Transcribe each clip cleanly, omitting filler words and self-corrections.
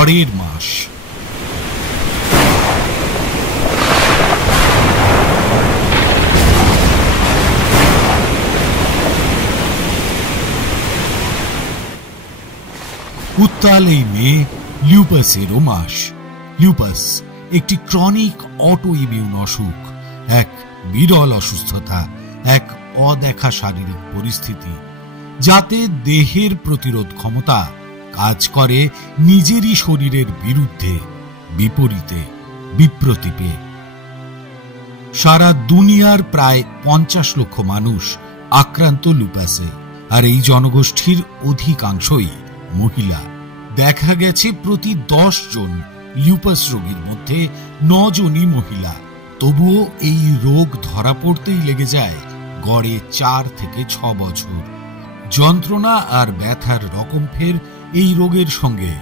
ঝড়ের মাস। উত্তাল এই মে লিউপাসেরও মাস। লিউপাস একটি ক্রনিক অটো ইমিউন অসুখ, এক বিরল অসুস্থতা, এক অদেখা শারীরিক পরিস্থিতি যাতে দেহের প্রতিরোধ ক্ষমতা কাজ করে নিজেরই শরীরের বিরুদ্ধে, বিপরীতে, বিপ্রতীপে। সারা দুনিয়ার প্রায় 50 লক্ষ মানুষ আক্রান্ত লুপাসে, আর এই জনগোষ্ঠীর অধিকাংশই মহিলা। দেখা গেছে প্রতি 10 জন লিউপাস রোগীর মধ্যে 9 জনই মহিলা। তবুও এই রোগ ধরা পড়তেই লেগে যায় গড়ে 4 থেকে 6 বছর। যন্ত্রণা আর ব্যথার রকমফের এই রোগের সঙ্গে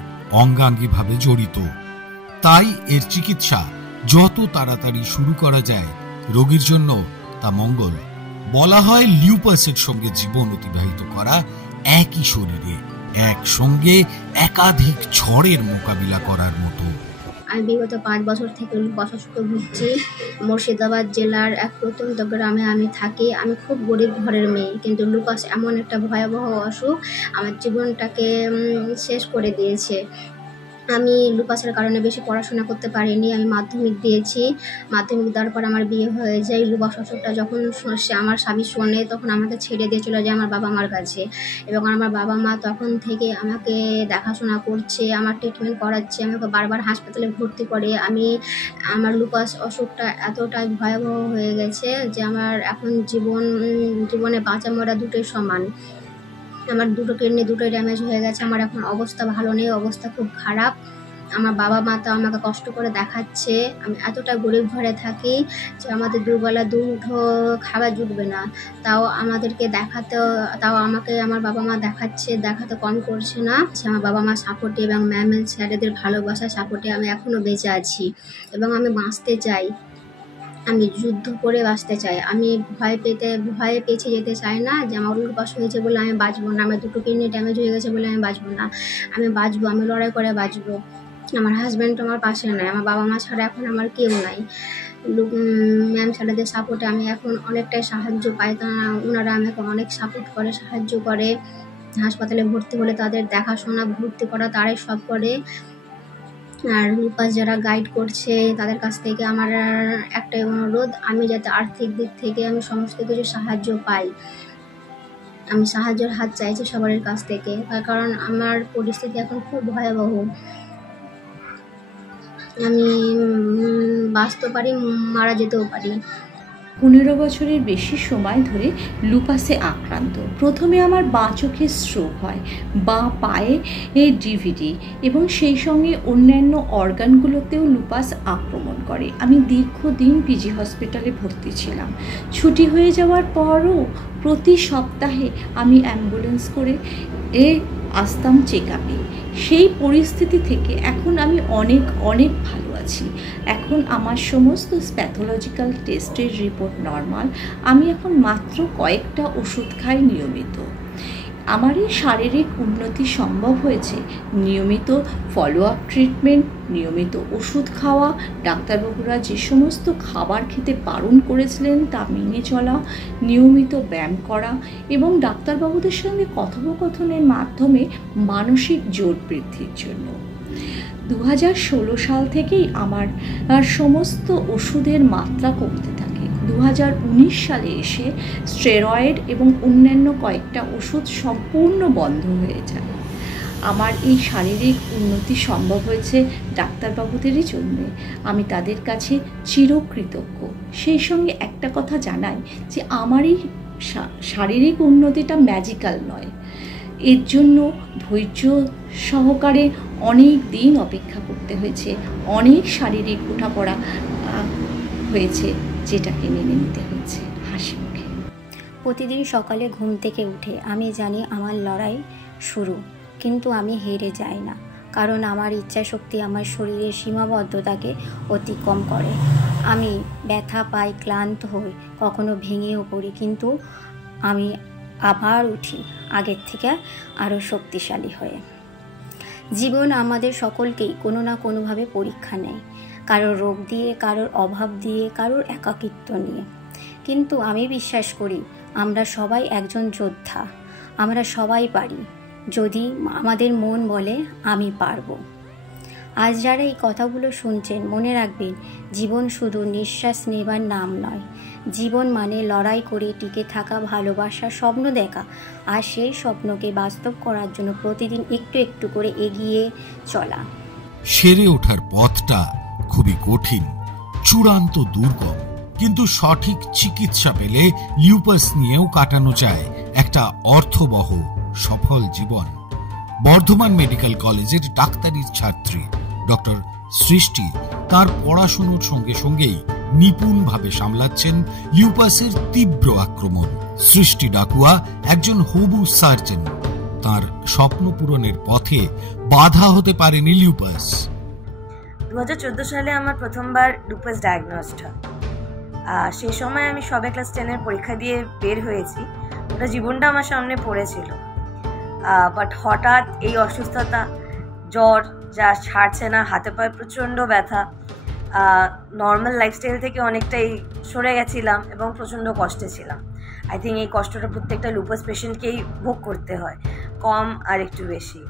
অঙ্গাঙ্গিভাবে জড়িত। তাই এর চিকিৎসা যত তাড়াতাড়ি শুরু করা যায় রোগীর জন্য তা মঙ্গল। বলা হয় লিউপাসের সঙ্গে জীবন অতিবাহিত করা একই শরীরে একসঙ্গে একাধিক ঝড়ের মোকাবিলা করার মতো। আমি বিগত 5 বছর থেকে লুপাস অসুখে ভুগছি। মুর্শিদাবাদ জেলার এক প্রত্যন্ত গ্রামে আমি থাকি। আমি খুব গরিব ঘরের মেয়ে, কিন্তু লুপাস এমন একটা ভয়াবহ অসুখ আমার জীবনটাকে শেষ করে দিয়েছে। আমি লুপাসের কারণে বেশি পড়াশোনা করতে পারিনি। আমি মাধ্যমিক দিয়েছি। মাধ্যমিক দেওয়ার পর আমার বিয়ে হয়ে যায়। লুপাস অসুখটা যখন আমার স্বামী শোনে, তখন আমাকে ছেড়ে দিয়ে চলে যায় আমার বাবা মার কাছে, এবং আমার বাবা মা তখন থেকে আমাকে দেখাশোনা করছে, আমার ট্রিটমেন্ট করাচ্ছে, আমাকে বারবার হাসপাতালে ভর্তি করে। আমার লুপাস অসুখটা এতটাই ভয়াবহ হয়ে গেছে যে আমার এখন জীবনে বাঁচা মরা দুটোই সমান। আমার দুটো কিডনি দুটোই ড্যামেজ হয়ে গেছে। আমার এখন অবস্থা ভালো নেই, অবস্থা খুব খারাপ। আমার বাবা মা তো আমাকে কষ্ট করে দেখাচ্ছে। আমি এতটা গরিব ঘরে থাকি যে আমাদের দুবেলা দুমুঠো খাবার জুটবে না, তাও আমাকে আমার বাবা মা দেখাতে কম করছে না। আমার বাবা মা সাপোর্টে এবং ম্যাম এন্ড স্যারেদের ভালোবাসা সাপোর্টে আমি এখনও বেঁচে আছি এবং আমি বাঁচতে চাই। আমি যুদ্ধ করে বাঁচতে চাই। আমি ভয়ে পেছিয়ে যেতে চাই না যে আমার লুপাস হয়েছে বলে আমি বাঁচবো না, আমার দুটো কিডনি ড্যামেজ হয়ে গেছে বলে আমি বাঁচবো না। আমি বাঁচবো, আমি লড়াই করে বাঁচবো। আমার হাজব্যান্ড আমার পাশে নাই, আমার বাবা মা ছাড়া এখন আমার কেউ নাই। ম্যাম স্যারেদের সাপোর্টে আমি এখন অনেকটাই সাহায্য পাই। ওনারা আমাকে অনেক সাপোর্ট করে, সাহায্য করে। হাসপাতালে ভর্তি হলে তাদের দেখাশোনা, ভর্তি করা তারাই সব করে। আর লুপাস যারা গাইড করছে তাদের কাছ থেকে আমার একটাই অনুরোধ, আমি যাতে আর্থিক দিক থেকে আমি সমস্ত কিছু সাহায্য পাই। আমি সাহায্যের হাত চাইছি সবার কাছ থেকে, তার কারণ আমার পরিস্থিতি এখন খুব ভয়াবহ। আমি বাঁচতে পারি, মারা যেতেও পারি। 15 বছরের বেশি সময় ধরে লুপাসে আক্রান্ত। প্রথমে আমার বাঁ চোখে স্ট্রোক হয়, বাঁ পায়ে ডিভিডি এবং সেই সঙ্গে অন্যান্য অর্গানগুলোতেও লুপাস আক্রমণ করে। আমি দীর্ঘদিন পিজি হসপিটালে ভর্তি ছিলাম। ছুটি হয়ে যাওয়ার পরও প্রতি সপ্তাহে আমি অ্যাম্বুলেন্স করে আসতাম চেক আপে। সেই পরিস্থিতি থেকে এখন আমি অনেক ভালো আছি। এখন আমার সমস্ত প্যাথোলজিক্যাল টেস্টের রিপোর্ট নর্মাল। আমি এখন মাত্র কয়েকটা ওষুধ খাই নিয়মিত। আমার এই শারীরিক উন্নতি সম্ভব হয়েছে নিয়মিত ফলো আপ ট্রিটমেন্ট, নিয়মিত ওষুধ খাওয়া, ডাক্তারবাবুরা যে সমস্ত খাবার খেতে বারণ করেছিলেন তা মেনে চলা, নিয়মিত ব্যায়াম করা এবং ডাক্তারবাবুদের সঙ্গে কথোপকথনের মাধ্যমে মানসিক জোর বৃদ্ধির জন্য। 2016 সাল থেকেই আমার সমস্ত ওষুধের মাত্রা কমতে থাকে। 2019 সালে এসে স্টেরয়েড এবং অন্যান্য কয়েকটা ওষুধ সম্পূর্ণ বন্ধ হয়ে যায়। আমার এই শারীরিক উন্নতি সম্ভব হয়েছে ডাক্তারবাবুদেরই জন্যে। আমি তাদের কাছে চিরকৃতজ্ঞ। সেই সঙ্গে একটা কথা জানাই যে আমার এই শারীরিক উন্নতিটা ম্যাজিক্যাল নয়। এর জন্য ধৈর্য সহকারে অনেক দিন অপেক্ষা করতে হয়েছে, অনেক শারীরিক ওঠাপড়া হয়েছে, যেটাকে মেনে নিতে হয়েছে হাসি মুখে। প্রতিদিন সকালে ঘুম থেকে উঠে আমি জানি আমার লড়াই শুরু, কিন্তু আমি হেরে যাই না, কারণ আমার ইচ্ছাশক্তি আমার শরীরের সীমাবদ্ধতাকে অতিক্রম করে। আমি ব্যথা পাই, ক্লান্ত হই, কখনো ভেঙেও পড়ি, কিন্তু আমি আবার উঠি আগের থেকে আরও শক্তিশালী হয়ে। জীবন আমাদের সকলকেই কোনো না কোনোভাবে পরীক্ষা নেয়, কারোর রোগ দিয়ে, কারোর অভাব দিয়ে, কারোর একাকিত্ব নিয়ে। কিন্তু আমি বিশ্বাস করি আমরা সবাই একজন যোদ্ধা, আমরা সবাই পারি, যদি আমাদের মন বলে আমি পারবো। আজ যারা এই কথাগুলো শুনছেন, মনে রাখবেন জীবন শুধু নিঃশ্বাস নেবার নাম নয়, জীবন মানে লড়াই করে টিকে থাকা, ভালোবাসা, স্বপ্ন দেখা, আর সেই স্বপ্নকে বাস্তব করার জন্য প্রতিদিন একটু একটু করে এগিয়ে চলা। সেরে ওঠার পথটা খুবই কঠিন, চূড়ান্ত দুর্গম, কিন্তু সঠিক চিকিৎসা পেলে লিউপাস নিয়েও কাটানো যায় একটা অর্থবহ সফল জীবন। বর্ধমান মেডিকেল কলেজের ডাক্তারির ছাত্রী ডক্টর সৃষ্টি তার পড়াশোনার সঙ্গে সঙ্গেই নিপুণভাবে সামলাচ্ছেন লিউপাসের তীব্র আক্রমণ। সৃষ্টি ডাকুয়া একজন হবু সার্জন। তার স্বপ্ন পূরণের পথে বাধা হতে পারেনি লিউপাস। 2014 সালে আমার প্রথমবার লুপাস ডায়াগনোসড হয়। সেই সময় আমি সবে ক্লাস 10-এর পরীক্ষা দিয়ে বের হয়েছি। ওটা জীবনটা আমার সামনে পড়েছিল, বাট হঠাৎ এই অসুস্থতা, জ্বর যা ছাড়ছে না, হাতে পায়ে প্রচণ্ড ব্যথা, নর্মাল লাইফস্টাইল থেকে অনেকটাই সরে গেছিলাম এবং প্রচণ্ড কষ্টে ছিলাম। আই থিঙ্ক এই কষ্টটা প্রত্যেকটা লুপাস পেশেন্টকেই ভোগ করতে হয়, কম আর একটু বেশি।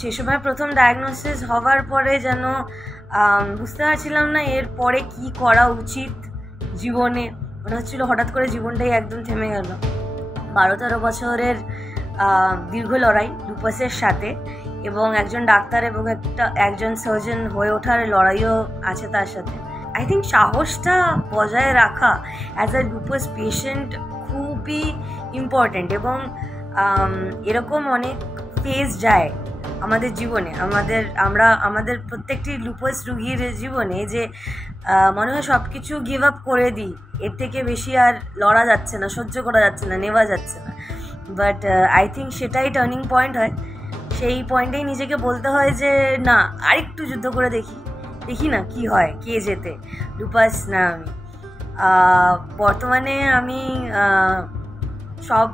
সেই সময় প্রথম ডায়াগনোসিস হওয়ার পরে যেন বুঝতে পারছিলাম না এর পরে কী করা উচিত জীবনে। মনে হচ্ছিল হঠাৎ করে জীবনটাই একদম থেমে গেল। 12-13 বছরের দীর্ঘ লড়াই লুপাসের সাথে, এবং একজন ডাক্তার এবং একজন সার্জন হয়ে ওঠার লড়াইও আছে তার সাথে। আই থিঙ্ক সাহসটা বজায় রাখা অ্যাজ আ লুপাস পেশেন্ট খুবই ইম্পর্ট্যান্ট, এবং এরকম অনেক ফেজ যায় আমাদের জীবনে, আমাদের প্রত্যেকটি লুপাস রোগীর জীবনে, যে মনে হয় সব কিছু গিভ আপ করে দিই, এর থেকে বেশি আর লড়া যাচ্ছে না, সহ্য করা যাচ্ছে না, নেওয়া যাচ্ছে না। বাট আই থিঙ্ক সেটাই টার্নিং পয়েন্ট হয়। সেই পয়েন্টেই নিজেকে বলতে হয় যে না, আরেকটু যুদ্ধ করে দেখি না কি হয়, কে জেতে, লুপাস না আমি। বর্তমানে আমি সব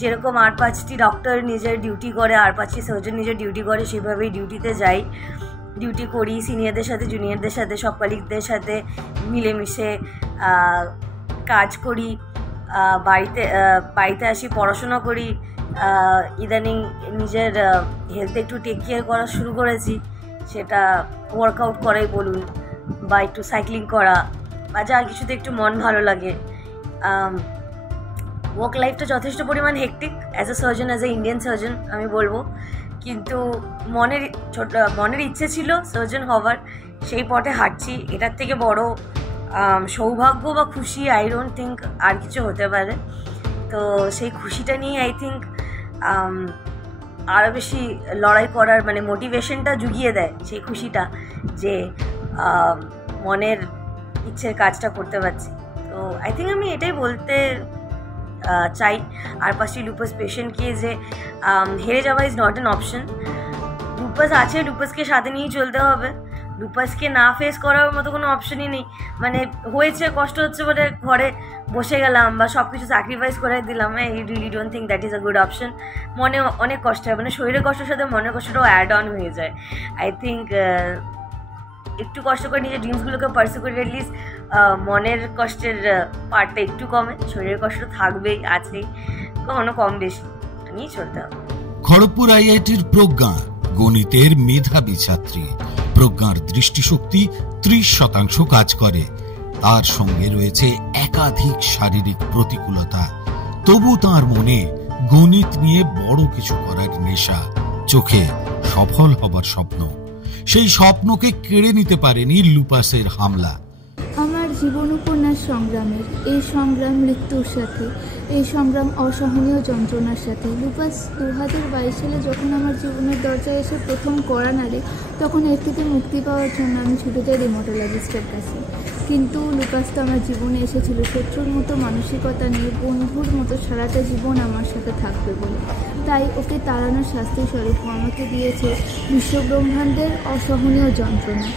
যেরকম 8-5টি ডক্টর নিজের ডিউটি করে, 8-5টি সার্জন নিজের ডিউটি করে, সেভাবেই ডিউটিতে যাই, ডিউটি করি সিনিয়রদের সাথে, জুনিয়রদের সাথে, সব কলিগদের সাথে মিলেমিশে কাজ করি। বাড়িতে আসি, পড়াশোনা করি। ইদানিং নিজের হেলথে একটু টেক কেয়ার করা শুরু করেছি, সেটা ওয়ার্কআউট করাই বলুন, বা একটু সাইক্লিং করা, বা যা কিছুতে একটু মন ভালো লাগে। ওয়ার্ক লাইফটা যথেষ্ট পরিমাণ hectic as a surgeon, as a Indian surgeon আমি বলবো, কিন্তু মনের ইচ্ছে ছিল সার্জন হওয়ার, সেই পথে হাঁটছি। এটার থেকে বড় সৌভাগ্য বা খুশি আই ডোন্ট থিঙ্ক আর কিছু হতে পারে। তো সেই খুশিটা নিয়ে আই থিঙ্ক আরও বেশি লড়াই করার মানে মোটিভেশনটা জুগিয়ে দেয় সেই খুশিটা, যে মনের ইচ্ছের কাজটা করতে পারছি। তো আই থিঙ্ক আমি এটাই বলতে চাই আর 5টি লুপাস পেশেন্টকে, যে হেরে যাওয়া is not an option. Lupus আছে, লুপাসকে সাথে নিয়েই চলতে হবে। লুপাসকে না ফেস করার মতো কোনো অপশনই নেই। মানে হয়েছে, কষ্ট হচ্ছে বলে ঘরে বসে গেলাম বা সব কিছু স্যাক্রিফাইস করে দিলাম, I really don't think that is a good option. মনে অনেক কষ্ট হয়, মানে শরীরের কষ্টের সাথে মনের কষ্টটাও অ্যাড অন হয়ে যায়। আই থিঙ্ক একটু কষ্ট করে নিজের ড্রিমসগুলোকে পার্সু করে অ্যাটলিস্ট মনের কষ্টের পার্টটা একটু কমে, শরীরের কষ্ট থাকবেই, আছেই, কখনো কম বেশি নিয়ে চলতে হবে। খড়গপুর আইআইটির প্রজ্ঞা গণিতের মেধাবী ছাত্রী। প্রজ্ঞার দৃষ্টিশক্তি 30% কাজ করে, তার সঙ্গে রয়েছে একাধিক শারীরিক প্রতিকূলতা। তবু তার মনে গণিত নিয়ে বড় কিছু করার নেশা, চোখে সফল হবার স্বপ্ন। সেই স্বপ্নকে কেড়ে নিতে পারেনি লুপাসের হামলা। আমার জীবন উপন্যাস সংগ্রামের, এই সংগ্রাম মৃত্যুর সাথে, এই সংগ্রাম অসহনীয় যন্ত্রণার সাথে। লুপাস 2022 সালে যখন আমার জীবনের দরজায় এসে প্রথম কড়া নাড়ে, তখন এর থেকে মুক্তি পাওয়ার জন্য আমি ছুটে যাই রিউমাটোলজিস্টের কাছে। কিন্তু লুপাস তো আমার জীবনে এসেছিল শত্রুর মতো মানসিকতা নিয়ে, বন্ধুর মতো সারাটা জীবন আমার সাথে থাকবে বলে। তাই ওকে তাড়ানোর শাস্তি স্বরূপ আমাকে দিয়েছে বিশ্বব্রহ্মাণ্ডের অসহনীয় যন্ত্রণা।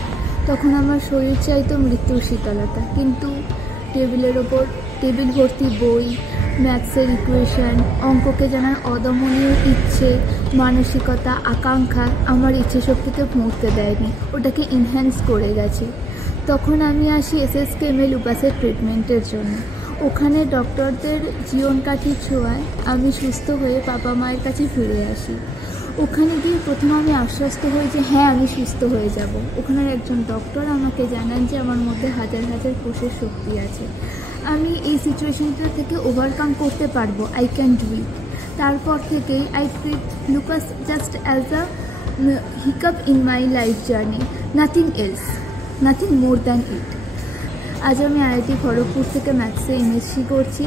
তখন আমার শরীর চাইতো মৃত্যুর শীতলতা, কিন্তু টেবিলের ওপর টেবিল ভর্তি বই, ম্যাথসের ইকুয়েশন, অঙ্ককে জানার অদমনীয় ইচ্ছে, মানসিকতা, আকাঙ্ক্ষা আমার ইচ্ছে শক্তিকে মরতে দেয়নি, ওটাকে এনহ্যান্স করে গেছে। তখন আমি আসি SSKM লুপাসের ট্রিটমেন্টের জন্য। ওখানে ডক্টরদের জীবনকাঠির ছোঁয়ায় আমি সুস্থ হয়ে বাবা মায়ের কাছে ফিরে আসি। ওখানে গিয়ে প্রথমে আমি আশ্বস্ত হই যে হ্যাঁ, আমি সুস্থ হয়ে যাব। ওখানের একজন ডক্টর আমাকে জানান যে আমার মধ্যে হাজার হাজার কোষের শক্তি আছে, আমি এই সিচুয়েশনটা থেকে ওভারকাম করতে পারবো, আই ক্যান ডু ইট। তারপর থেকেই I treat lupus just as a hiccup in my life journey, nothing else, nothing more than it. আজ আমি IIT খড়গপুর থেকে ম্যাথসে MSc করছি।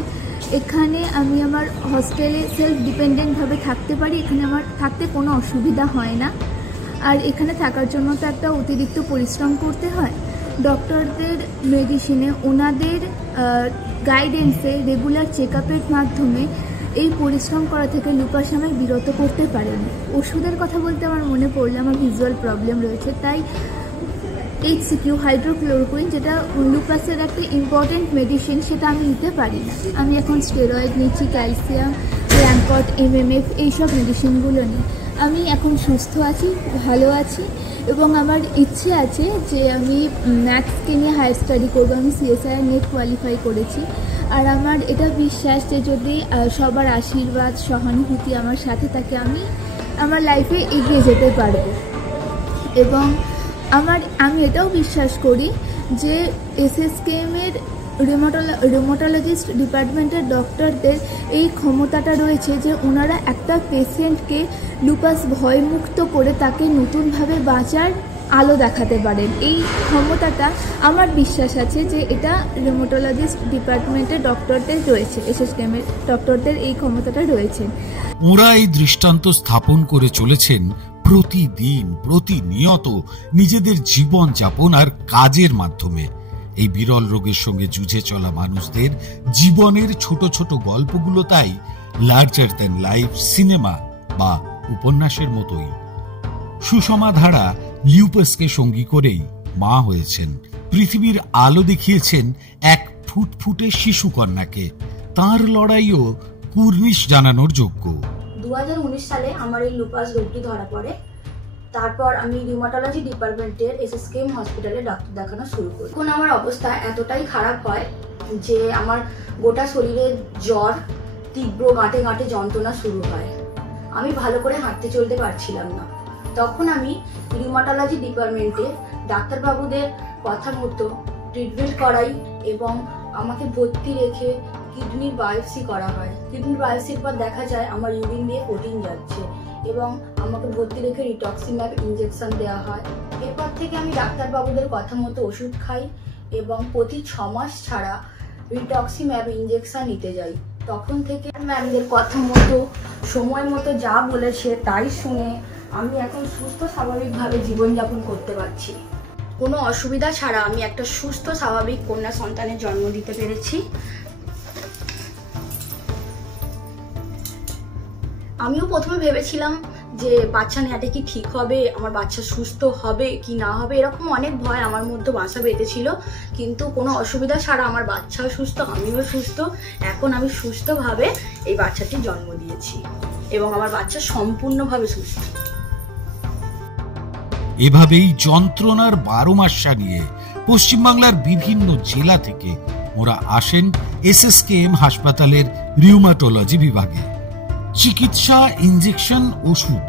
এখানে আমি আমার হস্টেলে সেলফ ডিপেন্ডেন্টভাবে থাকতে পারি, এখানে আমার থাকতে কোনো অসুবিধা হয় না। আর এখানে থাকার জন্য তো একটা অতিরিক্ত পরিশ্রম করতে হয়। ডক্টরদের মেডিসিনে, ওনাদের গাইডেন্সে, রেগুলার চেকআপের মাধ্যমে এই পরিশ্রম করা থেকে লুপাস আমায় বিরত করতে পারেনি। ওষুধের কথা বলতে আমার মনে পড়লে আমার ভিজুয়াল প্রবলেম রয়েছে, তাই HCQ হাইড্রোক্লোরোকুইন, যেটা লুপাসের একটা ইম্পর্টেন্ট মেডিসিন, সেটা আমি নিতে পারি না। আমি এখন স্টেরয়েড নিচ্ছি, ক্যালসিয়াম, র্যাঙ্কট, MMF, এইসব মেডিসিনগুলো নিই। আমি এখন সুস্থ আছি, ভালো আছি, এবং আমার ইচ্ছে আছে যে আমি ম্যাথসকে নিয়ে হায়ার স্টাডি করবো। আমি CSIR নেট কোয়ালিফাই করেছি। আর আমার এটা বিশ্বাস যে যদি সবার আশীর্বাদ, সহানুভূতি আমার সাথে থাকে, আমি আমার লাইফে এগিয়ে যেতে পারবো। এবং আমি এটাও বিশ্বাস করি যে SSKM রিউমাটোলজিস্ট ডিপার্টমেন্টের ডক্টরদের এই ক্ষমতাটা রয়েছে যে ওনারা একটা পেশেন্টকে লুপাস ভয়মুক্ত করে তাকে নতুনভাবে বাঁচার আলো দেখাতে পারেন। এই ক্ষমতাটা আমার বিশ্বাস আছে যে এটা রিউমাটোলজিস্ট ডিপার্টমেন্টের ডক্টরদের রয়েছে, SSKM ডক্টরদের এই ক্ষমতাটা রয়েছে। ওরা এই দৃষ্টান্ত স্থাপন করে চলেছেন প্রতিদিন, প্রতিনিয়ত নিজেদের জীবন যাপন আর কাজের মাধ্যমে। এই বিরল রোগের সঙ্গে যুঝে চলা মানুষদের জীবনের ছোট ছোট গল্পগুলো তাই লার্জার দ্যান লাইফ সিনেমা বা উপন্যাসের মতোই। সুষমা ধারা লিউপাসকে সঙ্গী করেই মা হয়েছেন, পৃথিবীর আলো দেখিয়েছেন এক ফুটফুটে শিশু কন্যাকে। তাঁর লড়াইও কুর্নিশ জানানোর যোগ্য। 2019 সালে আমার এই লুপাস রোগটি ধরা পড়ে। তারপর আমি রিউমাটোলজি ডিপার্টমেন্টের SSKM হসপিটালে ডাক্তার দেখানো শুরু করি। এখন আমার অবস্থা এতটাই খারাপ হয় যে আমার গোটা শরীরে জ্বর, তীব্র গাঁটে গাঁটে যন্ত্রণা শুরু হয়। আমি ভালো করে হাঁটতে চলতে পারছিলাম না। তখন আমি রিউমাটোলজি ডিপার্টমেন্টে ডাক্তারবাবুদের কথা মতো ট্রিটমেন্ট করাই এবং আমাকে ভর্তি রেখে কিডনির বায়োপসি করা হয়। কিডনির বায়োপসির পর দেখা যায় আমার ইউরিন দিয়ে প্রোটিন যাচ্ছে এবং আমাকে ভর্তি রেখে রিটক্সিম্যাব ইঞ্জেকশন দেওয়া হয়। এরপর থেকে আমি ডাক্তারবাবুদের কথা মতো ওষুধ খাই এবং প্রতি 6 মাস ছাড়া রিটক্সিম্যাব ইঞ্জেকশন নিতে যাই। তখন থেকে ম্যামদের কথা মতো, সময় মতো যা বলেছে তাই শুনে আমি এখন সুস্থ স্বাভাবিকভাবে জীবনযাপন করতে পারছি। কোনো অসুবিধা ছাড়া আমি একটা সুস্থ স্বাভাবিক কন্যা সন্তানের জন্ম দিতে পেরেছি। আমিও প্রথমে ভেবেছিলাম যে বাচ্চা নেওয়াটা কি ঠিক হবে, আমার বাচ্চা সুস্থ হবে কি না হবে, এরকম অনেক ভয় আমার মধ্যে বাসা বেঁধেছিল। কিন্তু কোনো অসুবিধা ছাড়া আমার বাচ্চাও সুস্থ, আমিও সুস্থ। এখন আমি সুস্থভাবে এই বাচ্চাটির জন্ম দিয়েছি এবং আমার বাচ্চা সম্পূর্ণভাবে সুস্থ। এভাবেই যন্ত্রণার 12 মাস নিয়ে পশ্চিমবাংলার বিভিন্ন জেলা থেকে ওরা আসেন SSKM হাসপাতালের রিউমাটোলজি বিভাগে। চিকিৎসা, ইনজেকশন, ওষুধ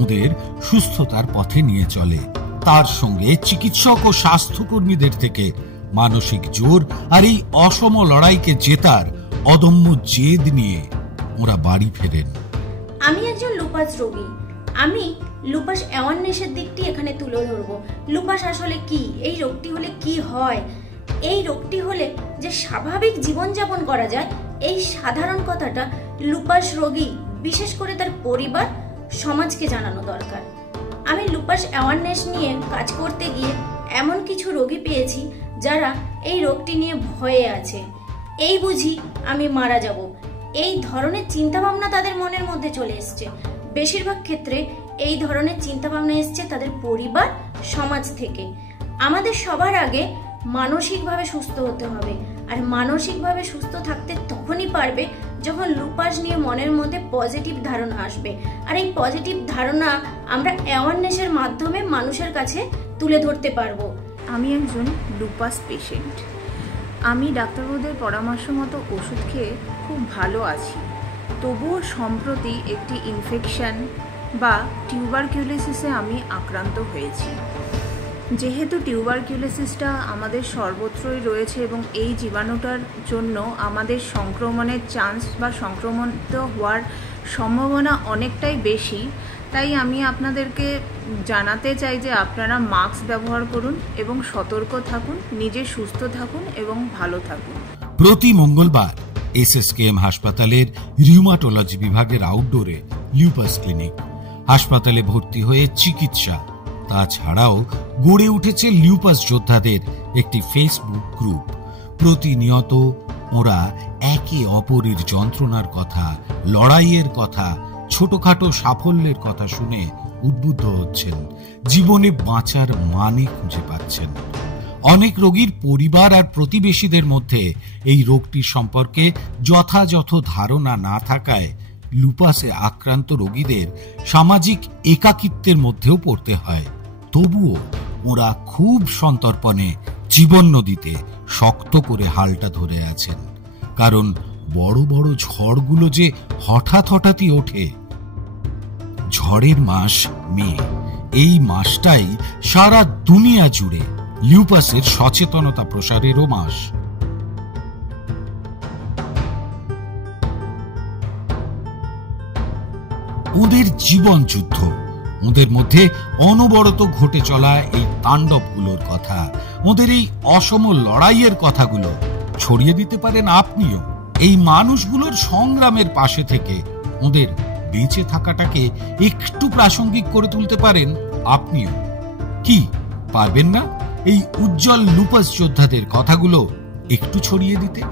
ওদের সুস্থতার পথে নিয়ে চলে। তার সঙ্গে চিকিৎসক ও স্বাস্থ্যকর্মীদের থেকে মানসিক জোর আর এই অসম লড়াইকে জেতার অদম্য জেদ নিয়ে ওরা বাড়ি ফেরেন। আমি একজন লুপাস রোগী। আমি লুপাস অ্যাওয়ারনেসের দিকটি এখানে তুলে ধরবো। লুপাস আসলে কি, এই রোগটি হলে কি হয়, এই রোগটি হলে যে স্বাভাবিক জীবনযাপন করা যায়, এই সাধারণ কথাটা লুপাস রোগী, বিশেষ করে তার পরিবার, সমাজকে জানানো দরকার। আমি লুপাস অ্যাওয়ারনেস নিয়ে কাজ করতে গিয়ে এমন কিছু রোগী পেয়েছি যারা এই রোগটি নিয়ে ভয়ে আছে। এই বুঝি আমি মারা যাব, এই ধরনের চিন্তাভাবনা তাদের মনের মধ্যে চলে এসছে। বেশিরভাগ ক্ষেত্রে এই ধরনের চিন্তাভাবনা এসছে তাদের পরিবার, সমাজ থেকে। আমাদের সবার আগে মানসিকভাবে সুস্থ হতে হবে, আর মানসিকভাবে সুস্থ থাকতে তখনই পারবে যখন লুপাস নিয়ে মনের মধ্যে পজিটিভ ধারণা আসবে। আর এই পজিটিভ ধারণা আমরা অ্যাওয়ারনেসের মাধ্যমে মানুষের কাছে তুলে ধরতে পারবো। আমি একজন লুপাস পেশেন্ট। আমি ডাক্তারবাবুদের পরামর্শ মতো ওষুধ খেয়ে খুব ভালো আছি। তবুও সম্প্রতি একটি ইনফেকশন বা টিউবারকিউলোসিসে আমি আক্রান্ত হয়েছি। যেহেতু টিউবারকিউলোসিসটা আমাদের সর্বত্রই রয়েছে এবং এই জীবাণুটার জন্য আমাদের সংক্রমণের চান্স বা সংক্রমিত হওয়ার সম্ভাবনা অনেকটাই বেশি, তাই আমি আপনাদেরকে জানাতে চাই যে আপনারা মাস্ক ব্যবহার করুন এবং সতর্ক থাকুন, নিজে সুস্থ থাকুন এবং ভালো থাকুন। প্রতি মঙ্গলবার এসএসকেএম হাসপাতালের রিউমাটোলজি বিভাগের আউটডোরে লিউপাস ক্লিনিক। হাসপাতালে ভর্তি হয়ে চিকিৎসা। তাছাড়াও গড়ে উঠেছে লিউপাস যোদ্ধাদের একটি ফেসবুক গ্রুপ। প্রতিনিয়ত ওরা একে অপরের যন্ত্রণার কথা, লড়াইয়ের কথা, ছোটখাটো সাফল্যের কথা শুনে উদ্বুদ্ধ হচ্ছেন, জীবনে বাঁচার মানে খুঁজে পাচ্ছেন। অনেক রোগীর পরিবার আর প্রতিবেশীদের মধ্যে এই রোগটি সম্পর্কে যথাযথ ধারণা না থাকায় লুপাসে আক্রান্ত রোগীদের সামাজিক একাকিত্বের মধ্যেও পড়তে হয়। তবুও ওরা খুব সন্তর্পণে জীবন নদীতে শক্ত করে হালটা ধরে আছেন, কারণ বড় বড় ঝড়গুলো যে হঠাৎই ওঠে। ঝড়ের মাস মে, এই মাসটাই সারা দুনিয়া জুড়ে লিউপাসের সচেতনতা প্রসারেরও মাস। ওদের জীবন যুদ্ধ, ওদের মধ্যে অনবরত ঘটে চলা এই তাণ্ডবগুলোর কথা, ওদের এই অসম লড়াইয়ের কথাগুলো ছড়িয়ে দিতে পারেন আপনিও। এই মানুষগুলোর সংগ্রামের পাশে থেকে ওদের বেঁচে থাকাটাকে একটু প্রাসঙ্গিক করে তুলতে পারেন আপনিও। কি পারবেন না এই উজ্জ্বল লুপাস যোদ্ধাদের কথাগুলো একটু ছড়িয়ে দিতে?